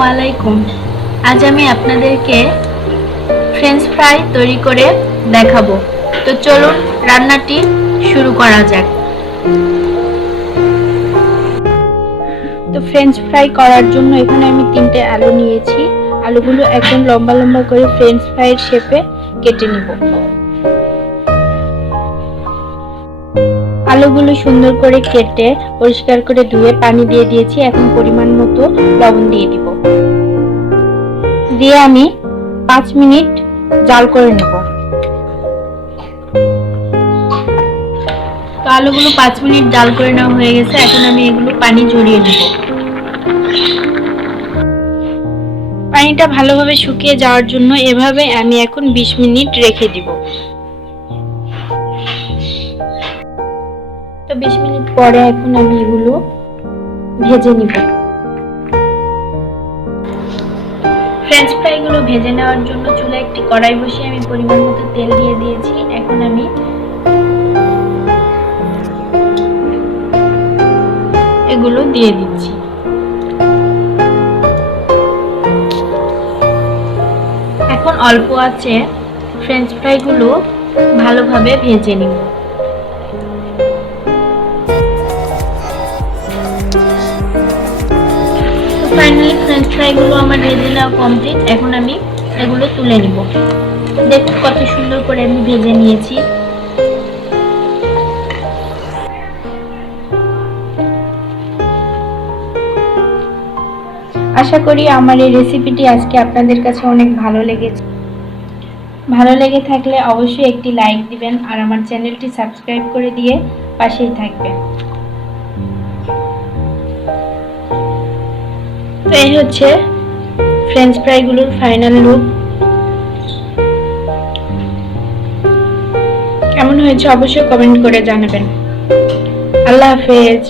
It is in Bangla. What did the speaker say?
আসসালামু আলাইকুম। আজ আমি আপনাদেরকে ফ্রেঞ্চ ফ্রাই তৈরি করে দেখাবো। তো চলুন রান্নাটি শুরু করা যাক। তো ফ্রেঞ্চ ফ্রাই করার জন্য এখানে আমি 3টে আলু নিয়েছি। আলুগুলো একদম লম্বা লম্বা করে ফ্রেঞ্চ ফ্রাইয়ের শেপে কেটে নিব। আলুগুলো সুন্দর করে কেটে পরিষ্কার করে ধুয়ে পানি দিয়ে দিয়েছি। এখন পরিমাণ মতো লবণ দিয়ে দিব। দিয়ে আমি 5 মিনিট জাল করে নেব। তো আলুগুলো 5 মিনিট জাল করে নেওয়া হয়ে গেছে। এখন আমি এগুলো পানি ঝরিয়ে নেব। পানিটা ভালোভাবে শুকিয়ে যাওয়ার জন্য এভাবে আমি এখন 20 মিনিট রেখে দিব। তো 20 মিনিট পরে এখন আমি এগুলো ভেজে নিব। ফ্রেঞ্চ ফ্রাইগুলো ভেজে নেওয়ার জন্য চুলায় একটি কড়াই বসিয়ে আমি পরিমাণ মতো তেল দিয়ে দিয়েছি। এখন আমি এগুলো দিয়ে দিচ্ছি। এখন অল্প আঁচে ফ্রেঞ্চ ফ্রাইগুলো ভালোভাবে ভেজে নিব। ফাইনালি ফ্রেঞ্চ ফ্রাইগুলো আমার ভেজে নেওয়া কমপ্লিট। এখন আমি এগুলো তুলে নিব। দেখুন কত সুন্দর করে আমি ভেজে নিয়েছি। আশা করি আমার এই রেসিপিটি আজকে আপনাদের কাছে অনেক ভালো লেগেছে। ভালো লেগে থাকলে অবশ্যই একটি লাইক দিবেন আর আমার চ্যানেলটি সাবস্ক্রাইব করে দিয়ে পাশেই থাকবেন। তো এই হচ্ছে ফ্রেঞ্চ ফ্রাইগুলোর ফাইনাল লুক। কেমন হয়েছে অবশ্যই কমেন্ট করে জানাবেন। আল্লাহ হাফেজ।